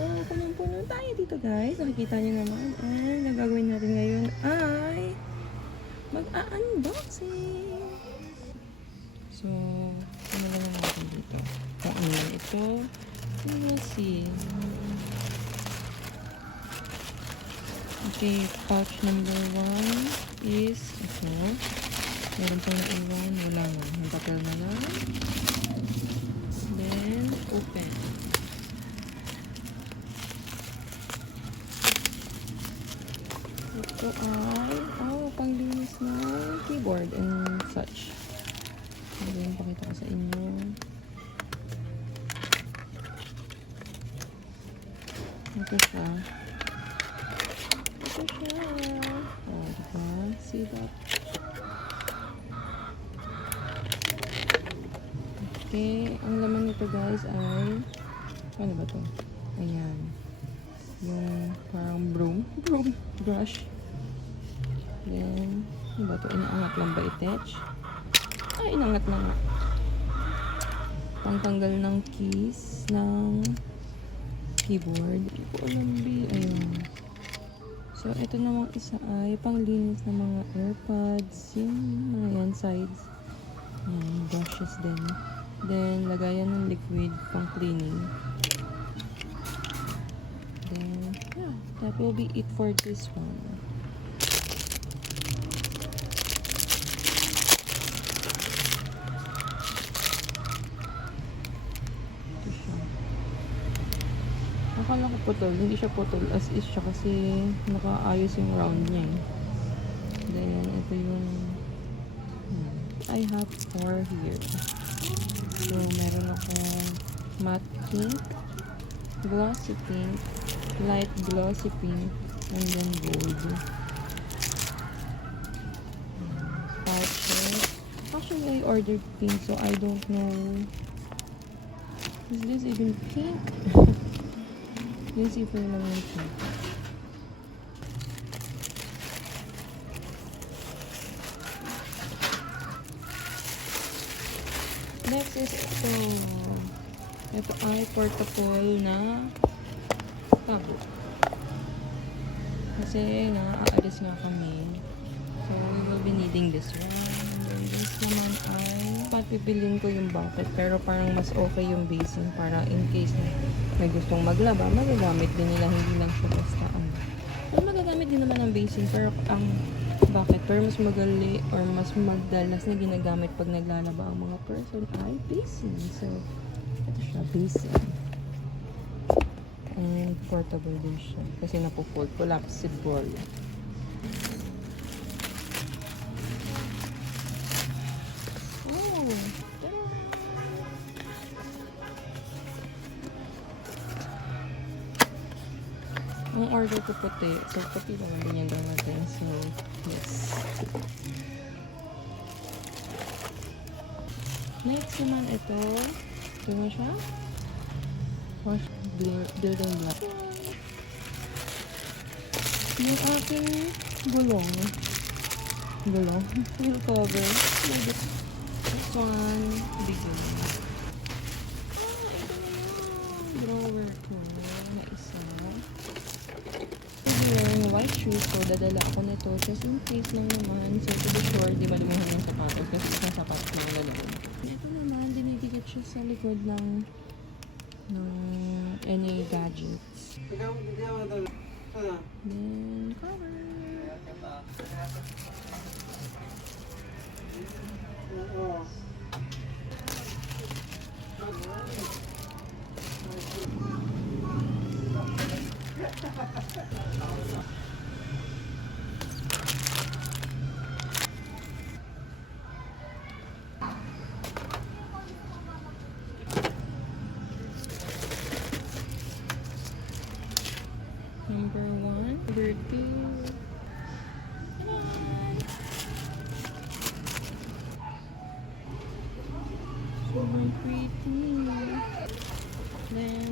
So, punong-puno tayo dito guys. Nakikita niyo naman. And, ang gagawin natin ngayon ay mag-unboxing. So, ano lang natin dito? Kung ano lang ito. We'll see. Okay, pouch number 1 is ito. Meron pang naiwan. Wala nga. Ang papel na lang. Then, open. Ito ay, panglinis na keyboard and such. Ngayon, pakita ko sa inyo. Ito siya. Ito siya. Oh, diba? See that? Okay, ang laman nito guys ay, ano ba to? Ayan. Yung parang broom brush. Then, ano ba to? Inaangat lang ba i-touch? Ay, inangat na nga. Pangtanggal ng keys ng keyboard. Hindi ko alam Ayan. So, ito namang isa ay panglinis ng mga AirPods. Yung mga yan, sides. Ayan, brushes din. Then, lagayan ng liquid pang cleaning. Then, yeah, that will be it for this one. Akala ko putol, hindi siya putol as is siya kasi nakaayos yung round niya eh. Then, ito yung I have 4 here. So, meron akong matte pink, glossy pink, light glossy pink, and then gold. Pouches. Actually, I ordered pink so I don't know. Is this even pink? Lucifer lang yung pink. Next is ito. Ito ay portable na tabo. Kasi aalis nga kami. So, we will be needing this one. And this naman ay papibilin ko yung bucket. Pero parang mas okay yung basin para in case na may gustong maglaba, magagamit din nila. Hindi lang siya basta Pero magagamit din naman ang basin. Pero ang bucket, pero mas magali or mas magdalas na ginagamit pag naglalaba ang mga person ay basin. So, ito siya, basin. And portable din siya. Kasi napufold. Collapsible. Oh! Ang order ko puti. So, puti naman din yung natin. So, yes. Next naman ito. Ito na siya. Wash building block. Yung aking gulong. Full cover. This one. Bigyan. Ito na yung drawer ko. Na isa. Yung white shoes ko, dadala ako nito just in case lang naman. So, to be sure, di malimuhan yung sapatos kasi isang sapatos na lalagay. Ito naman, dinidikit siya sa likod ng any gadgets. Then, cover. Number 1, number 2. So pretty. Then